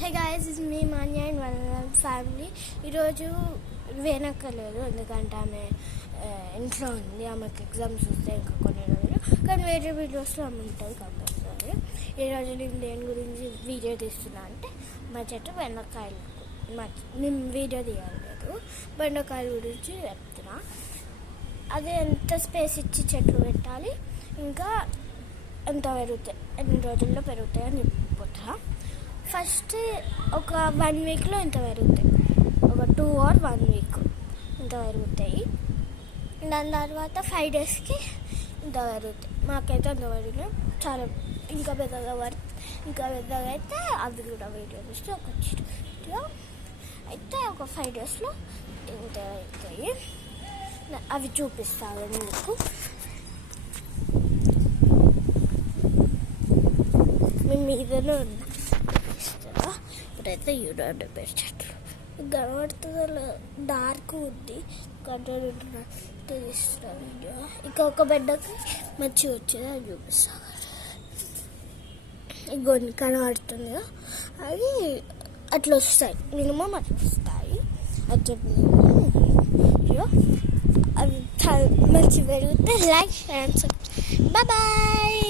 Hey guys, is me Manya and one family. ఈరోజు వేనక్కర్లేదు, ఎందుకంటే ఆమె ఇంట్లో ఉంది. ఆమెకు ఎగ్జామ్స్ వస్తాయి ఇంకా కొన్ని రోజులు. కానీ వేరే వీడియోస్లో ఆమె ఉంటుంది కంపల్సరీ. ఈరోజు నేను దేని గురించి వీడియో తీస్తున్నా అంటే మా చెట్టు బెండకాయలు. మేము వీడియో తీయలేదు, బెండకాయల గురించి చెప్తున్నా. అది ఎంత స్పేస్ ఇచ్చి చెట్లు పెట్టాలి, ఇంకా ఎంత పెరుగుతాయి, ఎన్ని రోజుల్లో పెరుగుతాయి అని చెప్పుకుంటా. ఫస్ట్ ఒక 1 వీక్లో ఇంత పెరుగుతాయి, ఒక 2 or 1 వీక్ ఇంత పెరుగుతాయి. దాని తర్వాత 5 డేస్కి ఇంత పెరుగుతాయి. మాకైతే అంత పెరిగినాయి, చాలా ఇంకా పెద్దగా అయితే అవి కూడా వీడియో చూస్తే ఒక వీడియో అయితే ఒక 5 డేస్లో ఇంత అవుతాయి. అవి చూపిస్తాను మీకు. మేము మీదనే ఉన్నా ఇప్పుడైతే యూనివర్డ్ చెట్లు కనబడుతుందో డార్క్ ఉంది, కంట్రోల్ తీస్తున్నా వీడియో. ఇంకా ఒక బెడ్డకి మంచిగా వచ్చేది అది చూపిస్తాను. ఇంకొన్ని కనబడుతుంది, అవి అట్లా వస్తాయి, మినిమం అట్లా వస్తాయి. అది చెప్పి అవి మంచి పెరిగితే లైక్ అండ్ బాయ్.